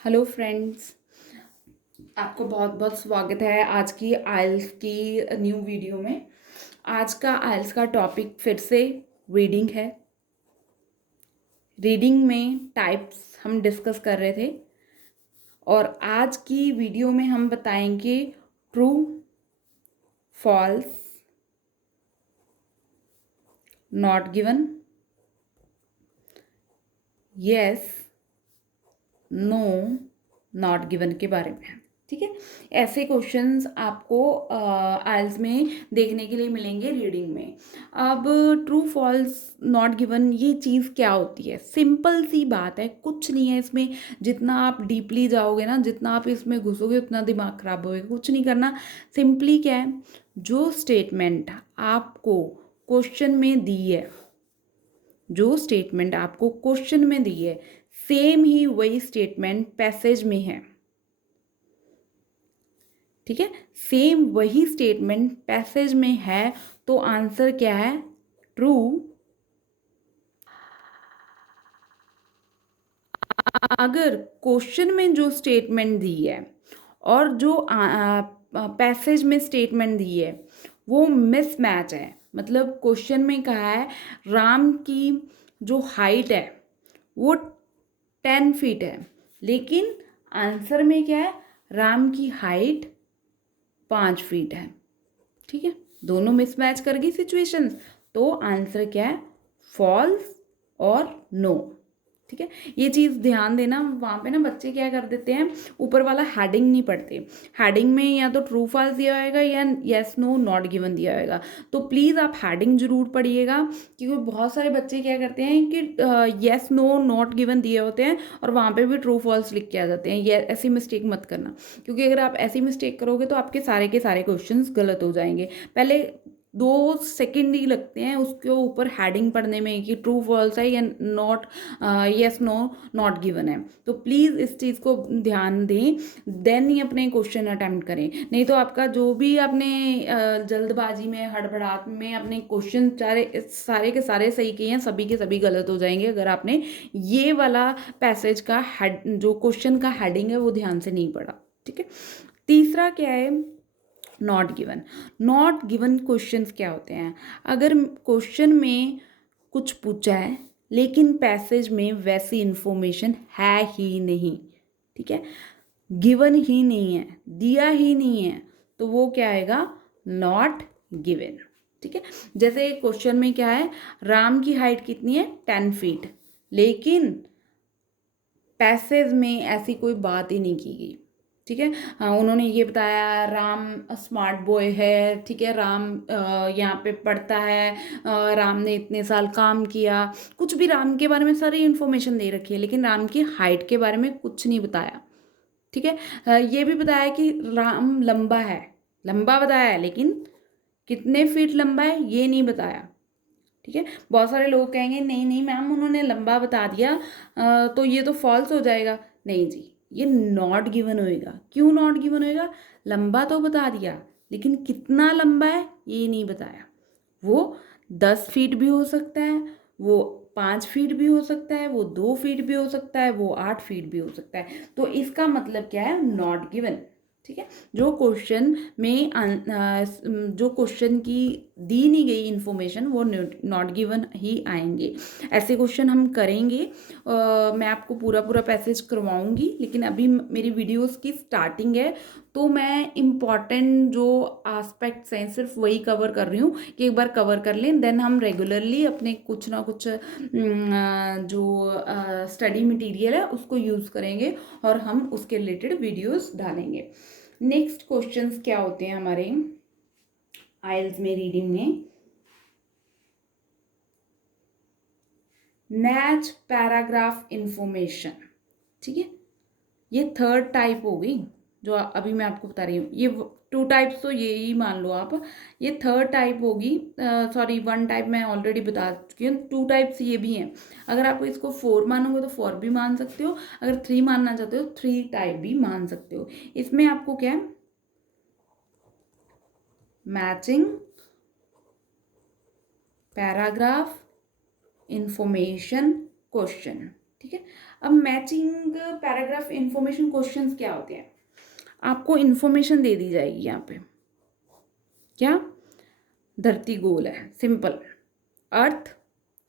Hello friends, आपको बहुत बहुत स्वागत है आज की आइल्स की न्यू वीडियो में। आज का आइल्स का टॉपिक फिर से रीडिंग है। रीडिंग में टाइप्स हम डिस्कस कर रहे थे और आज की वीडियो में हम बताएंगे true, false, not given, yes, no, not given के बारे में। ठीक है, ऐसे क्वेश्चंस आपको आइल्स में देखने के लिए मिलेंगे रीडिंग में। अब ट्रू फॉल्स नॉट गिवन ये चीज़ क्या होती है? सिंपल सी बात है, कुछ नहीं है इसमें। जितना आप डीपली जाओगे ना, जितना आप इसमें घुसोगे उतना दिमाग खराब होगा। कुछ नहीं करना, सिंपली क्या है, जो स्टेटमेंट आपको क्वेश्चन में दी है, जो स्टेटमेंट आपको क्वेश्चन में दी है, सेम ही वही स्टेटमेंट पैसेज में है। ठीक है, सेम वही स्टेटमेंट पैसेज में है, तो आंसर क्या है? ट्रू। अगर क्वेश्चन में जो स्टेटमेंट दी है और जो पैसेज में स्टेटमेंट दी है वो मिसमैच है, मतलब क्वेश्चन में कहा है राम की जो हाइट है वो 10 फीट है, लेकिन आंसर में क्या है, राम की हाइट 5 फीट है। ठीक है, दोनों मिसमैच कर गई सिचुएशंस, तो आंसर क्या है? फॉल्स और नो। ठीक है, ये चीज़ ध्यान देना। वहाँ पे ना बच्चे क्या कर देते हैं, ऊपर वाला हेडिंग नहीं पढ़ते। हेडिंग में या तो ट्रू फॉल्स दिया होगा या यस नो नॉट गिवन दिया होगा, तो प्लीज़ आप हेडिंग जरूर पढ़िएगा। क्योंकि बहुत सारे बच्चे क्या करते हैं कि यस नो नॉट गिवन दिए होते हैं और वहाँ पे भी ट्रू फॉल्स लिख के आ जाते हैं। ये ऐसी मिस्टेक मत करना, क्योंकि अगर आप ऐसी मिस्टेक करोगे तो आपके सारे के सारे क्वेश्चंस गलत हो जाएंगे। पहले 2 सेकेंड ही लगते हैं उसके ऊपर हेडिंग पढ़ने में कि ट्रू फॉल्स है या not, yes no not given है। तो प्लीज़ इस चीज़ को ध्यान दें, देन ही अपने क्वेश्चन अटेम्प्ट करें। नहीं तो आपका जो भी आपने जल्दबाजी में, हड़बड़ाहट में अपने क्वेश्चन सारे के सारे सही किए हैं, सभी के सभी गलत हो जाएंगे अगर आपने ये वाला पैसेज का हेड, जो क्वेश्चन का हेडिंग है वो ध्यान से नहीं पढ़ा। ठीक है, तीसरा क्या है? Not given. Not given questions क्या होते हैं? अगर क्वेश्चन में कुछ पूछा है लेकिन पैसेज में वैसी इंफॉर्मेशन है ही नहीं, ठीक है, गिवन ही नहीं है, दिया ही नहीं है, तो वो क्या आएगा? Not given. ठीक है, जैसे क्वेश्चन में क्या है, राम की हाइट कितनी है? 10 फीट, लेकिन पैसेज में ऐसी कोई बात ही नहीं की गई। ठीक है, हाँ, उन्होंने ये बताया राम स्मार्ट बॉय है, ठीक है, राम यहाँ पे पढ़ता है, राम ने इतने साल काम किया, कुछ भी राम के बारे में सारी इन्फॉर्मेशन दे रखी है, लेकिन राम की हाइट के बारे में कुछ नहीं बताया। ठीक है, ये भी बताया कि राम लंबा है, लंबा बताया है, लेकिन कितने फीट लंबा है ये नहीं बताया। ठीक है, बहुत सारे लोग कहेंगे नहीं नहीं मैम उन्होंने लंबा बता दिया तो ये तो फॉल्स हो जाएगा। नहीं जी, ये नॉट गिवन होएगा। क्यों नॉट गिवन होएगा? लंबा तो बता दिया, लेकिन कितना लंबा है ये नहीं बताया। वो 10 फीट भी हो सकता है, वो 5 फीट भी हो सकता है, वो 2 फीट भी हो सकता है, वो 8 फीट भी हो सकता है। तो इसका मतलब क्या है? Not given. ठीक है, जो क्वेश्चन में जो क्वेश्चन की दी नहीं गई इंफॉर्मेशन वो नॉट गिवन ही आएंगे। ऐसे क्वेश्चन हम करेंगे। मैं आपको पूरा पूरा पैसेज करवाऊंगी, लेकिन अभी मेरी वीडियोस की स्टार्टिंग है, तो मैं इम्पॉर्टेंट जो एस्पेक्ट्स हैं सिर्फ वही कवर कर रही हूँ कि एक बार कवर कर लें, देन हम रेगुलरली अपने कुछ ना कुछ जो स्टडी मटेरियल है उसको यूज़ करेंगे और हम उसके रिलेटेड वीडियोस डालेंगे। नेक्स्ट क्वेश्चंस क्या होते हैं हमारे आइल्स में रीडिंग में? Match paragraph information. ठीक है, ये थर्ड टाइप हो गई जो अभी मैं आपको बता रही हूँ। ये 2 टाइप्स तो ये ही मान लो आप, ये थर्ड टाइप होगी। सॉरी, 1 टाइप मैं ऑलरेडी बता चुकी हूँ, 2 टाइप्स ये भी हैं। अगर आपको इसको 4 मानोगे तो 4 भी मान सकते हो, अगर 3 मानना चाहते हो 3 टाइप भी मान सकते हो। इसमें आपको क्या है? Matching paragraph information question. ठीक है, अब मैचिंग पैराग्राफ इंफॉर्मेशन क्वेश्चंस क्या होते हैं? आपको इंफॉर्मेशन दे दी जाएगी यहाँ पे, क्या? धरती गोल है, सिंपल। अर्थ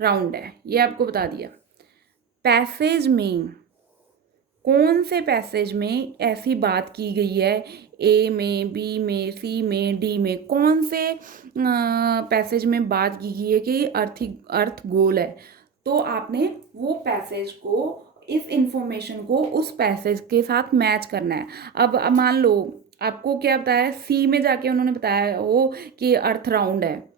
राउंड है, ये आपको बता दिया। पैसेज में, कौन से पैसेज में ऐसी बात की गई है, ए में, बी में, सी में, डी में, कौन से पैसेज में बात की गई है कि अर्थ गोल है, तो आपने वो पैसेज को, इस इंफॉर्मेशन को उस पैसेज के साथ मैच करना है। अब मान लो आपको क्या बताया, सी में जाके उन्होंने बताया वो कि अर्थ राउंड है,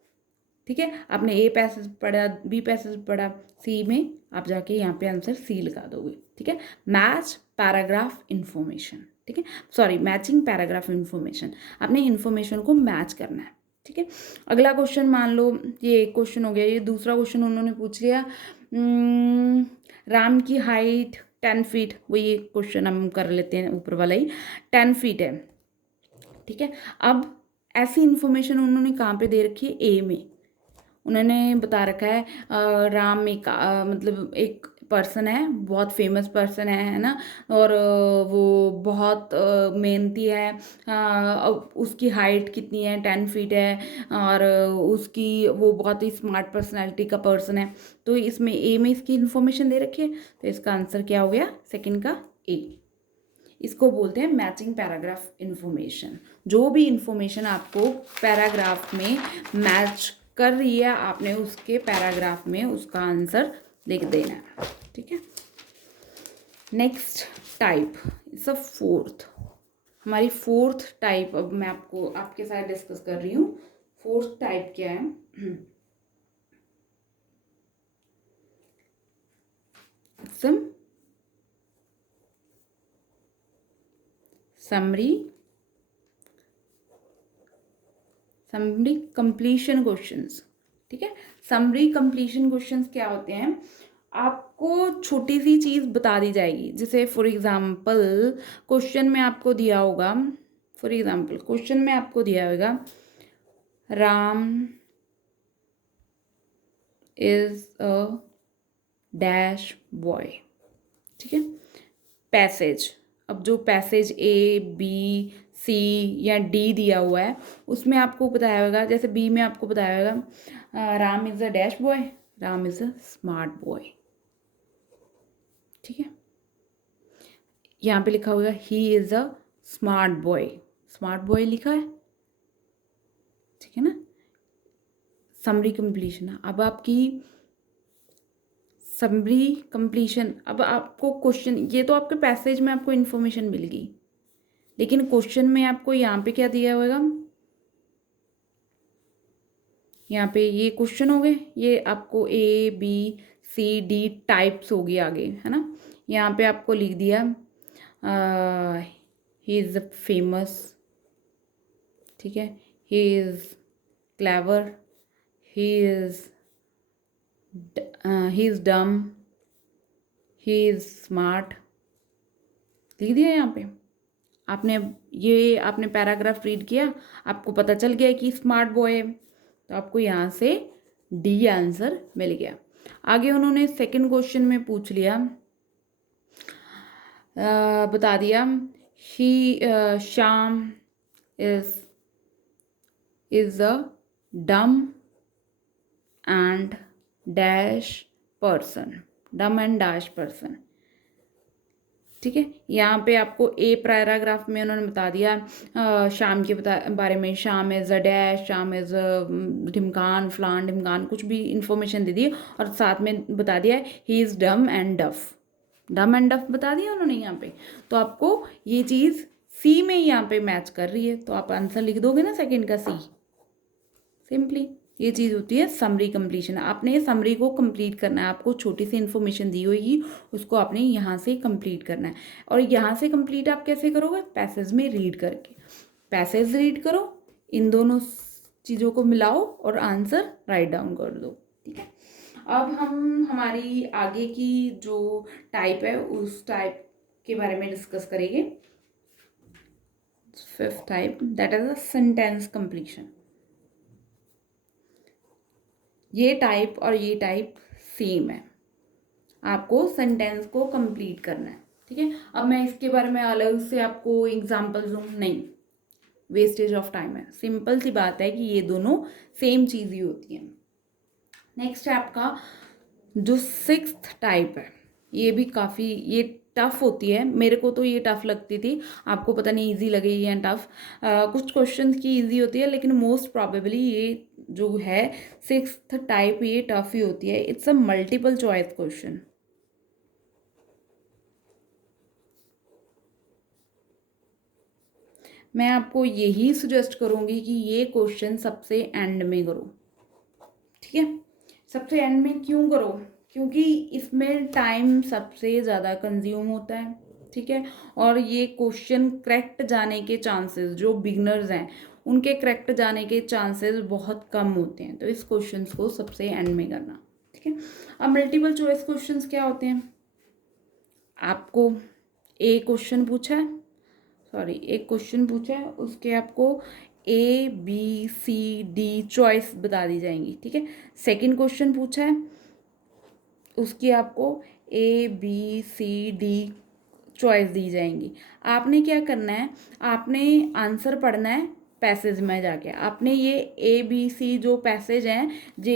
ठीक है, आपने ए पैसेज पढ़ा, बी पैसेज पढ़ा, सी में आप जाके यहाँ पे आंसर सी लगा दोगे, ठीक है। मैच पैराग्राफ इंफॉर्मेशन, ठीक है, सॉरी, मैचिंग पैराग्राफ इंफॉर्मेशन, आपने इंफॉर्मेशन को मैच करना है, ठीक है। अगला क्वेश्चन मान लो, ये एक क्वेश्चन हो गया, ये दूसरा क्वेश्चन उन्होंने पूछ लिया, राम की हाइट 10 फीट, वो ये क्वेश्चन हम कर लेते हैं ऊपर वाला ही, 10 फीट है, ठीक है। अब ऐसी इंफॉर्मेशन उन्होंने कहाँ पे दे रखी है, ए में उन्होंने बता रखा है राम एक मतलब एक पर्सन है, बहुत फेमस पर्सन है ना, और वो बहुत मेहनती है, अब उसकी हाइट कितनी है, 10 फीट है, और उसकी वो बहुत ही स्मार्ट पर्सनैलिटी का पर्सन है, तो इसमें ए में इसकी इन्फॉर्मेशन दे रखी है, तो इसका आंसर क्या हो गया, सेकंड का ए। इसको बोलते हैं मैचिंग पैराग्राफ इंफॉर्मेशन। जो भी इंफॉर्मेशन आपको पैराग्राफ में मैच कर रही है, आपने उसके पैराग्राफ में उसका आंसर लिख देना है, ठीक है। Next type is a fourth, हमारी फोर्थ टाइप, अब मैं आपको आपके साथ डिस्कस कर रही हूँ। फोर्थ टाइप क्या है, समरी कंप्लीशन क्वेश्चंस, ठीक है। समरी कंप्लीशन क्वेश्चंस क्या होते हैं, आपको छोटी सी चीज़ बता दी जाएगी, जैसे फॉर एग्जांपल क्वेश्चन में आपको दिया होगा, Ram is a dash boy, ठीक है। पैसेज, अब जो पैसेज ए बी सी या डी दिया हुआ है, उसमें आपको बताया होगा, जैसे बी में आपको बताया होगा Ram is a dash boy, Ram is a smart boy, ठीक है। यहाँ पे लिखा होगा he is a smart boy लिखा है, ठीक है ना। समरी कंप्लीशन, अब आपकी समरी कंप्लीशन, अब आपको क्वेश्चन, ये तो आपके पैसेज में आपको इन्फॉर्मेशन मिल गई, लेकिन क्वेश्चन में आपको यहाँ पे क्या दिया होगा, यहाँ पे ये क्वेश्चन हो गए, ये आपको A B C D types होगी आगे, है ना। यहाँ पे आपको लिख दिया ही इज़ फेमस, ठीक है, he is clever, he is डम, ही इज़ स्मार्ट, लिख दिया यहाँ पे। आपने पैराग्राफ रीड किया, आपको पता चल गया कि स्मार्ट बॉय है, तो आपको यहाँ से डी आंसर मिल गया। आगे उन्होंने सेकंड क्वेश्चन में पूछ लिया, बता दिया ही श्याम इज अ डम एंड डैश पर्सन, ठीक है। यहाँ पे आपको ए पैराग्राफ में उन्होंने बता दिया शाम के बारे में, शाम इज़ अ डैश, शाम इज़ ढिमकान, फलान ढिमकान, कुछ भी इंफॉर्मेशन दे दी, और साथ में बता दिया ही इज़ डम एंड डफ बता दिया उन्होंने यहाँ पे। तो आपको ये चीज़ सी में यहाँ पे मैच कर रही है, तो आप आंसर लिख दोगे ना सेकेंड का सी, सिंपली। ये चीज़ होती है समरी कंप्लीशन। आपने समरी को कंप्लीट करना है, आपको छोटी सी इन्फॉर्मेशन दी होगी, उसको आपने यहाँ से कंप्लीट करना है। और यहाँ से कंप्लीट आप कैसे करोगे, पैसेज में रीड करके, पैसेज रीड करो, इन दोनों चीज़ों को मिलाओ और आंसर राइट डाउन कर दो, ठीक है। अब हम हमारी आगे की जो टाइप है उस टाइप के बारे में डिस्कस करेंगे। Fifth type, that is a sentence completion. ये टाइप और ये टाइप सेम है, आपको सेंटेंस को कंप्लीट करना है, ठीक है। अब मैं इसके बारे में अलग से आपको एग्जांपल दूँ, नहीं, वेस्टेज ऑफ टाइम है। सिंपल सी बात है कि ये दोनों सेम चीज़ ही होती हैं। नेक्स्ट है आपका जो सिक्स्थ टाइप है, ये भी काफ़ी ये टफ होती है। मेरे को तो ये टफ लगती थी, आपको पता नहीं इजी लगेगी या टफ। कुछ क्वेश्चंस की इजी होती है, लेकिन मोस्ट प्रॉबेबली ये जो है सिक्स्थ टाइप ये टफ ही होती है। It's a multiple choice question. मैं आपको यही सजेस्ट करूँगी कि ये क्वेश्चन सबसे एंड में करो, ठीक है। सबसे एंड में क्यों करो? क्योंकि इसमें टाइम सबसे ज़्यादा कंज्यूम होता है, ठीक है। और ये क्वेश्चन करेक्ट जाने के चांसेस, जो बिगनर्स हैं उनके करेक्ट जाने के चांसेस बहुत कम होते हैं। तो इस क्वेश्चन को सबसे एंड में करना, ठीक है। अब मल्टीपल चॉइस क्वेश्चंस क्या होते हैं? आपको एक क्वेश्चन पूछा है, सॉरी एक क्वेश्चन पूछा है, उसके आपको ABCD चॉइस बता दी जाएंगी, ठीक है। सेकंड क्वेश्चन पूछा है, उसकी आपको ABCD चॉइस दी जाएंगी। आपने क्या करना है, आपने आंसर पढ़ना है पैसेज में जाके। आपने ये ABC जो पैसेज हैं, जे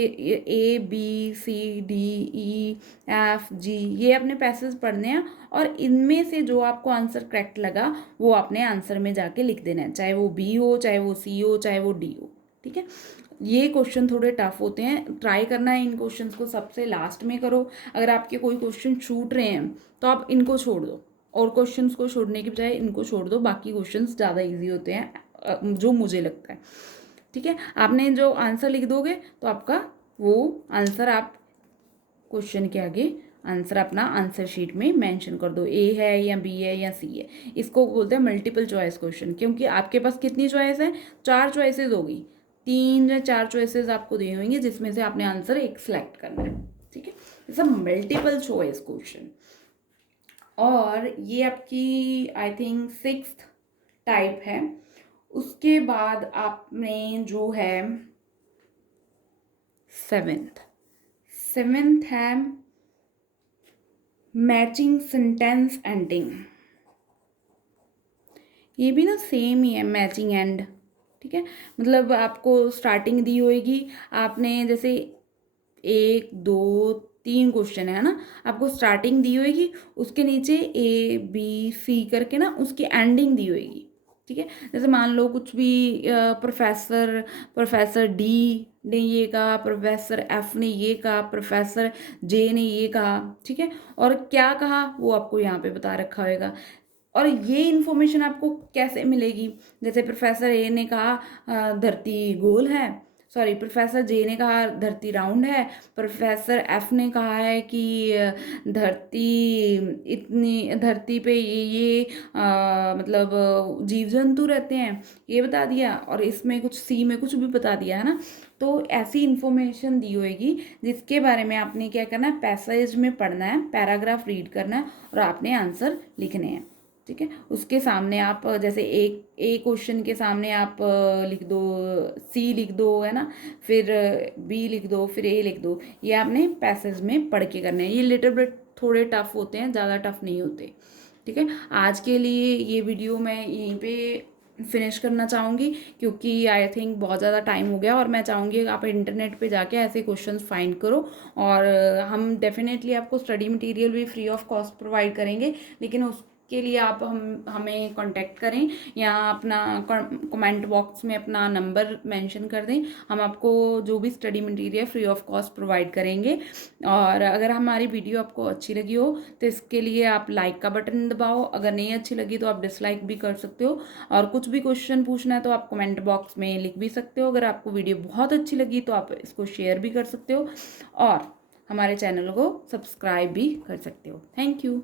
ABCDEFG, ये अपने पैसेज पढ़ने हैं और इनमें से जो आपको आंसर करेक्ट लगा वो आपने आंसर में जाके लिख देना है, चाहे वो B हो, चाहे वो C हो, चाहे वो D हो, ठीक है। ये क्वेश्चन थोड़े टफ होते हैं, ट्राई करना है इन क्वेश्चंस को सबसे लास्ट में करो। अगर आपके कोई क्वेश्चन छूट रहे हैं तो आप इनको छोड़ दो, और क्वेश्चंस को छोड़ने की बजाय इनको छोड़ दो। बाकी क्वेश्चंस ज़्यादा इजी होते हैं जो मुझे लगता है, ठीक है। आपने जो आंसर लिख दोगे तो आपका वो आंसर आप क्वेश्चन के आगे आंसर अपना आंसर शीट में मेंशन कर दो, A है या B है या C है। इसको बोलते हैं मल्टीपल चॉइस क्वेश्चन, क्योंकि आपके पास कितनी चॉइस है? 4 चॉइसेस होगी, 3 या 4 चॉइसेस आपको दी होंगी जिसमें से आपने आंसर एक सिलेक्ट करना है, ठीक है। It's a multiple choice question. और ये आपकी आई थिंक सिक्स्थ टाइप है। उसके बाद आपने जो है सेवेंथ है मैचिंग सेंटेंस एंडिंग। ये भी ना सेम ही है, मैचिंग एंड, ठीक है। मतलब आपको स्टार्टिंग दी होगी, आपने जैसे 1 2 3 क्वेश्चन है ना, आपको स्टार्टिंग दी होगी, उसके नीचे ABC करके ना उसकी एंडिंग दी होगी, ठीक है। जैसे मान लो कुछ भी प्रोफेसर D ने ये कहा, प्रोफेसर F ने ये कहा, प्रोफेसर J ने ये कहा, ठीक है। और क्या कहा वो आपको यहाँ पे बता रखा होगा। और ये इन्फॉर्मेशन आपको कैसे मिलेगी? जैसे प्रोफेसर A ने कहा धरती गोल है, सॉरी प्रोफेसर J ने कहा धरती राउंड है, प्रोफेसर F ने कहा है कि धरती इतनी, धरती पे ये मतलब जीव जंतु रहते हैं, ये बता दिया। और इसमें कुछ C में कुछ भी बता दिया है ना। तो ऐसी इन्फॉर्मेशन दी होगी जिसके बारे में आपने क्या करना है, पैसेज में पढ़ना है, पैराग्राफ रीड करना है और आपने आंसर लिखने हैं, ठीक है। उसके सामने आप जैसे एक क्वेश्चन के सामने आप लिख दो C लिख दो, है ना, फिर B लिख दो, फिर A लिख दो। ये आपने पैसेज में पढ़ के करने हैं। ये लिटिल बिट थोड़े टफ होते हैं, ज़्यादा टफ नहीं होते, ठीक है। आज के लिए ये वीडियो मैं यहीं पे फिनिश करना चाहूँगी, क्योंकि आई थिंक बहुत ज़्यादा टाइम हो गया और मैं चाहूँगी कि आप इंटरनेट पे जाके ऐसे क्वेश्चंस फाइंड करो। और हम डेफिनेटली आपको स्टडी मटेरियल भी फ्री ऑफ कॉस्ट प्रोवाइड करेंगे, लेकिन उसके लिए आप हमें कांटेक्ट करें या अपना कमेंट बॉक्स में अपना नंबर मेंशन कर दें। हम आपको जो भी study material free of cost provide करेंगे। और अगर हमारी वीडियो आपको अच्छी लगी हो तो इसके लिए आप लाइक का बटन दबाओ, अगर नहीं अच्छी लगी तो आप डिसलाइक भी कर सकते हो। और कुछ भी क्वेश्चन पूछना है तो आप कमेंट बॉक्स में लिख भी सकते हो। अगर आपको वीडियो बहुत अच्छी लगी तो आप इसको शेयर भी कर सकते हो और हमारे चैनल को सब्सक्राइब भी कर सकते हो। Thank you.